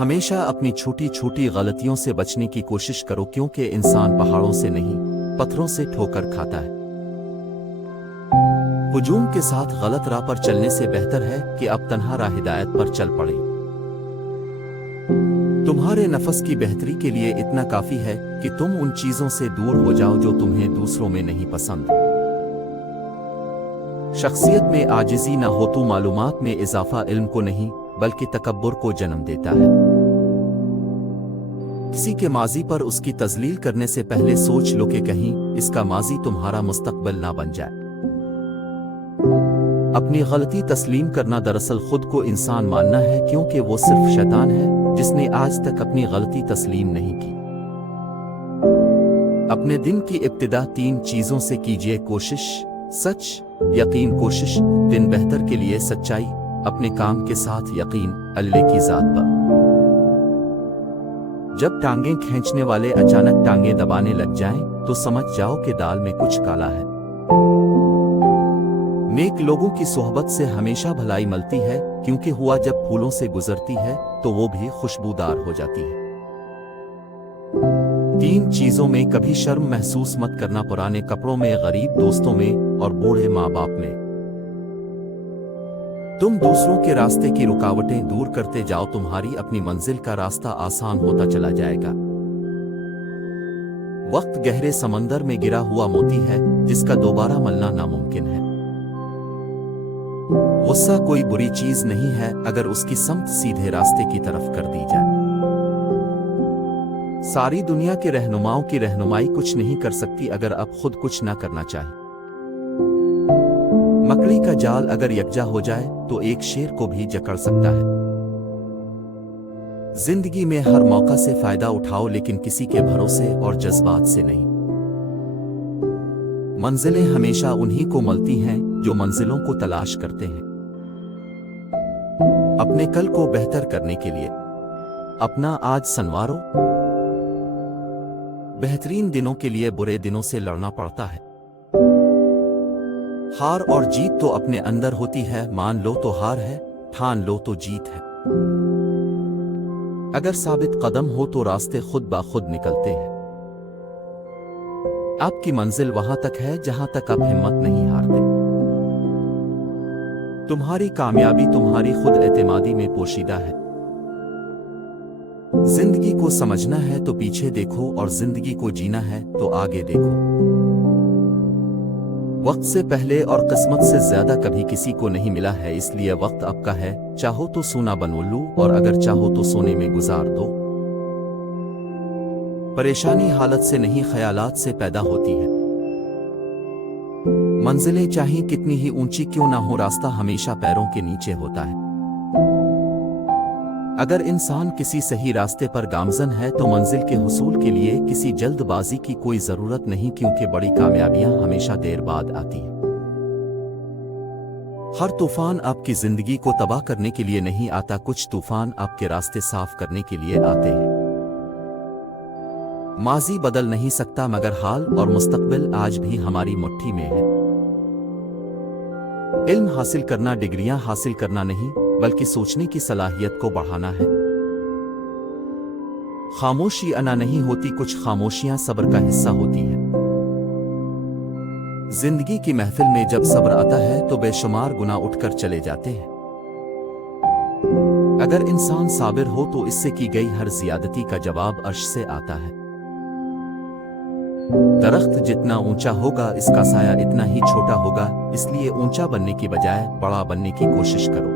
हमेशा अपनी छोटी छोटी गलतियों से बचने की कोशिश करो, क्योंकि इंसान पहाड़ों से नहीं पत्थरों से ठोकर खाता है। हुजूम के साथ गलत राह पर चलने से बेहतर है कि अब तन्हा राह हिदायत पर चल पड़े। तुम्हारे नफस की बेहतरी के लिए इतना काफी है कि तुम उन चीजों से दूर हो जाओ जो तुम्हें दूसरों में नहीं पसंद। शख्सियत में आजिजी न हो तो मालूमात में इजाफा इल्म को नहीं बल्कि तकब्बुर को जन्म देता है। किसी के माजी पर उसकी तजलील करने से पहले सोच लो कि कहीं इसका माजी तुम्हारा मुस्तकबिल ना बन जाए। अपनी गलती तस्लीम करना दरअसल खुद को इंसान मानना है, क्योंकि वो सिर्फ शैतान है जिसने आज तक अपनी गलती तस्लीम नहीं की। अपने दिन की इब्तिदा 3 चीजों से कीजिए कोशिश: सच, यकीन, कोशिश। दिन बेहतर के लिए सच्चाई, अपने काम के साथ यकीन, अल्लाह की जात पर। जब टांगें खींचने वाले अचानक टांगें दबाने लग जाएं, तो समझ जाओ कि दाल में कुछ काला है। नेक लोगों की सोहबत से हमेशा भलाई मिलती है, क्योंकि हुआ जब फूलों से गुजरती है तो वो भी खुशबूदार हो जाती है। 3 चीजों में कभी शर्म महसूस मत करना: पुराने कपड़ों में, गरीब दोस्तों में और बूढ़े माँ बाप में। तुम दूसरों के रास्ते की रुकावटें दूर करते जाओ, तुम्हारी अपनी मंजिल का रास्ता आसान होता चला जाएगा। वक्त गहरे समंदर में गिरा हुआ मोती है जिसका दोबारा मिलना नामुमकिन है। गुस्सा कोई बुरी चीज नहीं है अगर उसकी समत सीधे रास्ते की तरफ कर दी जाए। सारी दुनिया के रहनुमाओं की रहनुमाई कुछ नहीं कर सकती अगर अब खुद कुछ ना करना चाहे। मकड़ी का जाल अगर यकजा हो जाए तो एक शेर को भी जकड़ सकता है। जिंदगी में हर मौका से फायदा उठाओ, लेकिन किसी के भरोसे और जज्बात से नहीं। मंजिलें हमेशा उन्हीं को मिलती हैं जो मंजिलों को तलाश करते हैं। अपने कल को बेहतर करने के लिए अपना आज संवारो। बेहतरीन दिनों के लिए बुरे दिनों से लड़ना पड़ता है। हार और जीत तो अपने अंदर होती है, मान लो तो हार है, ठान लो तो जीत है। अगर साबित कदम हो तो रास्ते खुद ब खुद निकलते हैं। आपकी मंजिल वहां तक है जहां तक आप हिम्मत नहीं हारते। तुम्हारी कामयाबी तुम्हारी खुद एतमादी में पोशीदा है। जिंदगी को समझना है तो पीछे देखो, और जिंदगी को जीना है तो आगे देखो। वक्त से पहले और किस्मत से ज्यादा कभी किसी को नहीं मिला है, इसलिए वक्त आपका है। चाहो तो सोना बनो लो, और अगर चाहो तो सोने में गुजार दो। परेशानी हालत से नहीं, ख्यालात से पैदा होती है। मंजिलें चाहे कितनी ही ऊंची क्यों ना हो, रास्ता हमेशा पैरों के नीचे होता है। अगर इंसान किसी सही रास्ते पर गामजन है तो मंजिल के हुसूल के लिए किसी जल्दबाजी की कोई जरूरत नहीं, क्योंकि बड़ी कामयाबियां हमेशा देर बाद आती हैं। हर तूफान आपकी जिंदगी को तबाह करने के लिए नहीं आता, कुछ तूफान आपके रास्ते साफ करने के लिए आते हैं। माजी बदल नहीं सकता, मगर हाल और मुस्तकबिल आज भी हमारी मुट्ठी में है। इल्म हासिल करना डिग्रियां हासिल करना नहीं, बल्कि सोचने की सलाहियत को बढ़ाना है। खामोशी अना नहीं होती, कुछ खामोशियां सब्र का हिस्सा होती हैं। जिंदगी की महफिल में जब सब्र आता है तो बेशुमार गुनाह उठकर चले जाते हैं। अगर इंसान साबिर हो तो इससे की गई हर जियादती का जवाब अर्श से आता है। दरख्त जितना ऊंचा होगा इसका साया इतना ही छोटा होगा, इसलिए ऊंचा बनने की बजाय बड़ा बनने की कोशिश करो।